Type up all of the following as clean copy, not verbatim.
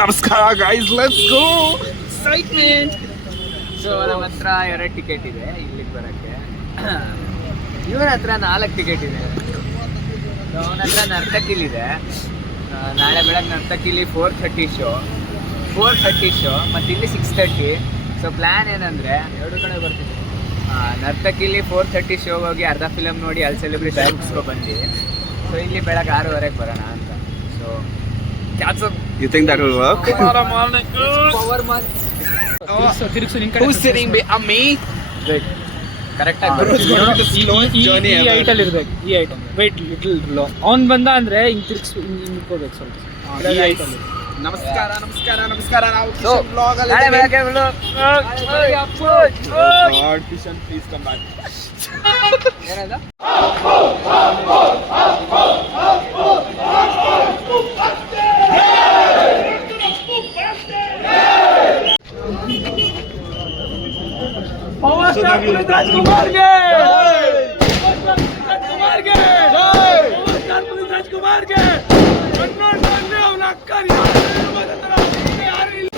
ನಮಸ್ಕಾರ guys, let's go. Excitement. So ನಮ್ಮ ಹತ್ರ 2 ಟಿಕೆಟ್ ಇದೆ ಇಲ್ಲಿಗೆ ಬರೋಕ್ಕೆ. ಇವನ ಹತ್ರ 4 ಟಿಕೆಟ್ ಇದೆ. ಅವನ ಹತ್ರ ನರ್ತಕಿಲಿದೆ. ನಾಳೆ ಬೆಳಗ್ಗೆ ನರ್ತಕಿಲಿ 4:30 ಶೋ ಮತ್ತು ಇಲ್ಲಿ 6:30. ಸೊ ಪ್ಲ್ಯಾನ್ ಏನಂದರೆ 2 ಕಡೆ ಬರ್ತೀವಿ. ನರ್ತಕಿಲಿ 4:30 ಶೋಗೆ ಹೋಗಿ ಅರ್ಧ ಫಿಲಮ್ ನೋಡಿ ಅಲ್ಲಿ ಸೆಲೆಬ್ರೇಷನ್ ಮುಗಿಸ್ಕೊಬಂದು ಸೊ ಇಲ್ಲಿ ಬೆಳಗ್ಗೆ 6:30 ಬರೋಣ ಅಂತ. So You think that will work? Power month. ತಿರುಗಿಸು ನಿನ್ ಕಡೆ. Who's sitting behind me? Wait. Correct ಆಗಿ ಈ ಐಟಲ್ ಇರ್ಬೇಕು. ಈ ಐಟಮ್ ವೇಟ್ ಲಿಟಲ್ ಲೋ. ಅವ್ನು ಬಂದ ಅಂದ್ರೆ ಹಿಂಗೆ ತಿರುಗಿಸು, ಹಿಂಗೆ ನಿಂತ್ಕೋಬೇಕು ಸ್ವಲ್ಪ. ಈ ಐಟಲ್. ನಮಸ್ಕಾರ ನಾವು ಕಿಶನ್ ಬ್ಲಾಗ್ ಅಲ್ಲಿ ನಾಳೆ ಬೆಳಗ್ಗೆ ಕಿಶನ್ ಪ್ಲೀಸ್ ಕಮ್ ಬ್ಯಾಕ್. ಏನದ ಪವರ್ ಸ್ಟಾರ್ ಪುನೀತ್ ರಾಜ್ಕುಮಾರ್ಗೆ ಅವನ ಅಕ್ಕ ಯಾರು ಇಲ್ಲ.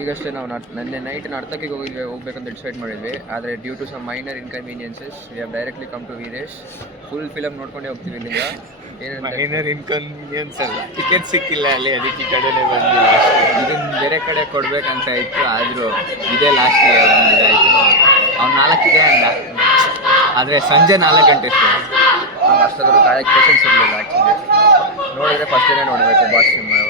ಈಗಷ್ಟೇ ನಾವು ನೆನ್ನೆ ನೈಟ್ ನರ್ತಕಿಗೆ ಹೋಗ್ಬೇಕಂತ ಡಿಸೈಡ್ ಮಾಡಿದ್ವಿ. ಆದರೆ due to some minor inconveniences we have directly come to Veeresh. Full film ನೋಡ್ಕೊಂಡೇ ಹೋಗ್ತೀವಿ ಇಲ್ಲಿಂದ. ಮೈನರ್ ಇನ್ಕನ್ವೀನಿಯನ್ಸ್ ಅಲ್ಲ, ಟಿಕೆಟ್ ಸಿಕ್ಕಿಲ್ಲ ಅಲ್ಲಿ, ಅದಕ್ಕೆ ಈ ಕಡೆನೇ ಬಂದಿಲ್ಲ. ಇದನ್ನು ಬೇರೆ ಕಡೆ ಕೊಡಬೇಕಂತ ಇತ್ತು, ಆದರೂ ಇದೇ ಲಾಸ್ಟಿಗೆ ಬಂದಿದ್ದಾಯಿತು. ಅವ್ನು 4ಗೆ ಅಂದ, ಆದರೆ ಸಂಜೆ 4 ಗಂಟೆ ಅವ್ನು ಅಷ್ಟೊಂದು ಕಾಳಕ್ಕೆ ಪೇಷನ್ಸ್ ಇರಲಿಲ್ಲ. ಆ್ಯಕ್ಚುಲಿ ನೋಡಿದರೆ ಫಸ್ಟ್ ಡೇನೇ ನೋಡಬೇಕು ಬಾಸ್ ಸಿನಿಮಾ.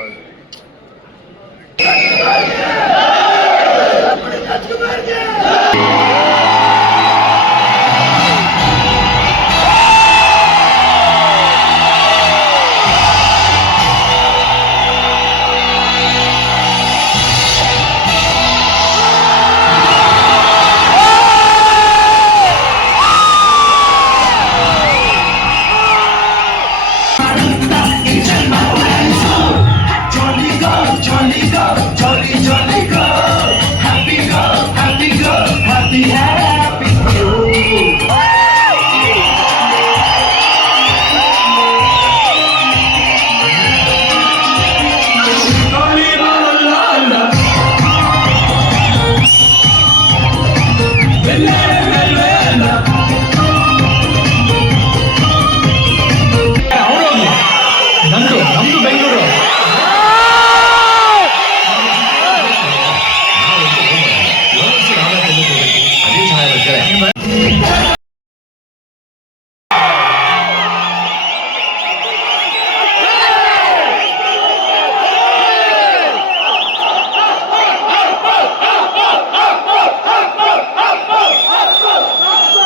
ನಮ್ದು ಬೆಂಗಳೂರು